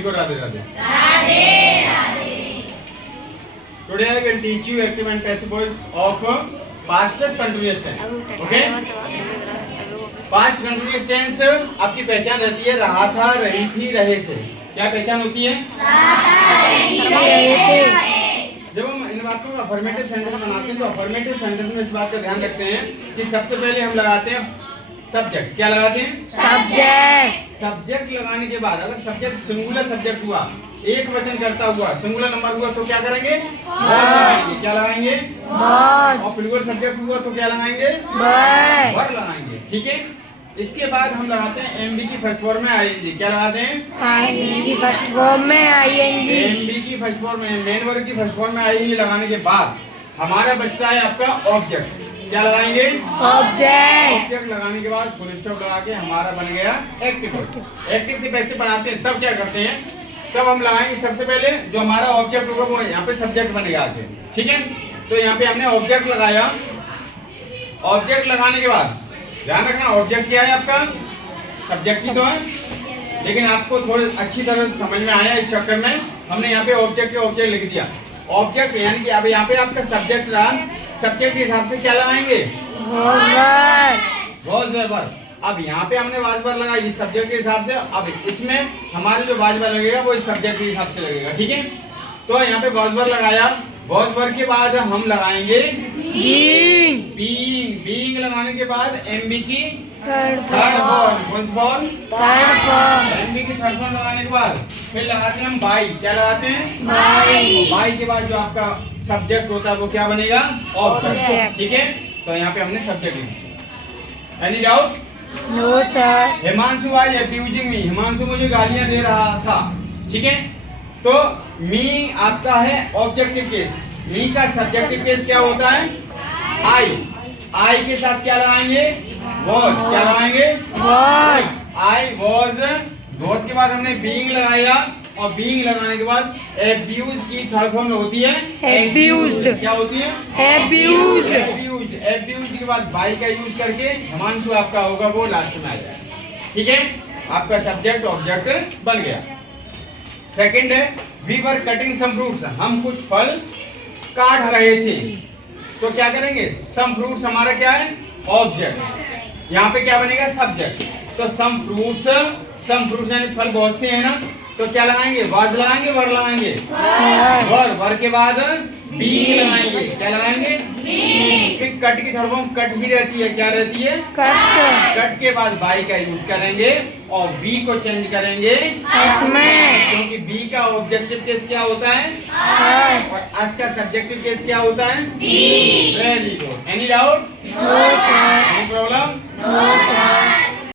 सभी को Radhe Radhe. Today I will teach you active and passive voice of past continuous tense. Okay? Past continuous tense आपकी पहचान रहती है रहा था, रही थी, रहे थे। क्या पहचान होती है? जब हम इन बातों का अफर्मेटिव सेंटेंस बनाते हैं तो अफर्मेटिव सेंटेंस में इस बात का ध्यान रखते हैं कि सबसे पहले हम लगाते हैं सब्जेक्ट। क्या लगाते हैं? सब्जेक्ट। सब्जेक्ट लगाने के बाद अगर सब्जेक्ट सिंगुलर सब्जेक्ट हुआ, एक वचन करता हुआ, सिंगुलर नंबर हुआ तो क्या करेंगे? लगाएंगे। क्या लगाएंगे? और प्लूरल सब्जेक्ट हुआ तो क्या लगाएंगे? वर लगाएंगे। ठीक है। इसके बाद हम लगाते हैं एमबी की फर्स्ट फॉर्म में आईएनजी। क्या लगाते हैं? आईएनजी की फर्स्ट फॉर्म में आईएनजी। एमबी की फर्स्ट फॉर्म में, मेन वर्ग की फर्स्ट फॉर्म में आईएनजी लगाने के बाद हमारा बचता है आपका ऑब्जेक्ट। क्या लगाएंगे? ऑब्जेक्ट। ऑब्जेक्ट लगाने के बाद फुल स्टॉप लगा के हमारा बन गया एक्टिव वर्ड। एक्टिव से कैसे बनाते हैं, तब क्या करते हैं, तब हम लगाएंगे सबसे पहले जो हमारा ऑब्जेक्ट होगा वो यहाँ पे सब्जेक्ट बनेगा आगे। ठीक है। तो यहाँ पे हमने ऑब्जेक्ट लगाया। ऑब्जेक्ट लगाने के बाद ध्यान रखना ऑब्जेक्ट क्या है आपका? सब्जेक्ट ही तो है, लेकिन आपको थोड़ी अच्छी तरह से समझ में आया इस चक्कर में हमने यहाँ पे ऑब्जेक्ट के ऑब्जेक्ट लिख दिया। ऑब्जेक्ट यानी कि अब यहाँ पे आपका सब्जेक्ट रहा, सब्जेक्ट के हिसाब से क्या लगाएंगे? Was verb. अब यहाँ पे हमने वाज वर्ब लगाई इस सब्जेक्ट के हिसाब से। अब इसमें हमारे जो वाज वर्ब लगेगा वो इस सब्जेक्ट के हिसाब से लगेगा। ठीक है। तो यहाँ पे वाज वर्ब लगाया। वाज वर्ब के बाद हम लगाएंगे बीइंग लगाने के बाद एमबी की थर्ड फॉर्म। कौन सी फॉर्म? Third form. एमबी की थर्ड फॉर्म लगाने के बाद फिर लगाते हैं हम बाई। क्या लगाते हैं? बाई के बाद जो आपका सब्जेक्ट होता है वो क्या बनेगा? ऑब्जेक्ट। ठीक है। तो यहाँ पे हमने सब्जेक्ट लिखा। Any doubt? No sir. Himanshu I abusing me. Himanshu मुझे गालियां दे रहा था। ठीक है। तो मी आपका है ऑब्जेक्टिव केस। मी का सब्जेक्टिव केस क्या होता है? आई। आई के साथ क्या लगाएंगे? वॉज। क्या लगाएंगे? वॉज। I was. वॉज के बाद हमने बीइंग लगाया और बीइंग लगाने के बाद एब्यूज की थर्ड फॉर्म होती है एब्यूज्ड। क्या होती है? एब्यूज्ड। एब्यूज्ड के बाद बाई का यूज करके हिमांशु आपका होगा वो लास्ट में आ जाएगा। ठीक है। आपका सब्जेक्ट ऑब्जेक्ट बन गया। सेकंड है we were cutting some fruits. हम कुछ फल काट रहे थे। तो क्या करेंगे? सम फ्रूट्स हमारा क्या है? ऑब्जेक्ट। यहाँ पे क्या बनेगा? सब्जेक्ट। तो सम फ्रूट्स यानी फल बहुत से हैं ना, तो क्या लगाएंगे? वाज लगाएंगे, वर लगाएंगे? वर के बाद बीइंग लगाएंगे। क्या लगाएंगे? फिर कट की थर्ड फॉर्म कट ही रहती है। क्या रहती है? कट के बाद बाई का यूज करेंगे और बी को चेंज करेंगे इसमें, क्योंकि बी का ऑब्जेक्टिव केस क्या होता है? और एस का सब्जेक्टिव केस क्या होता है? Very good. Any doubt? No sir. Any problem? No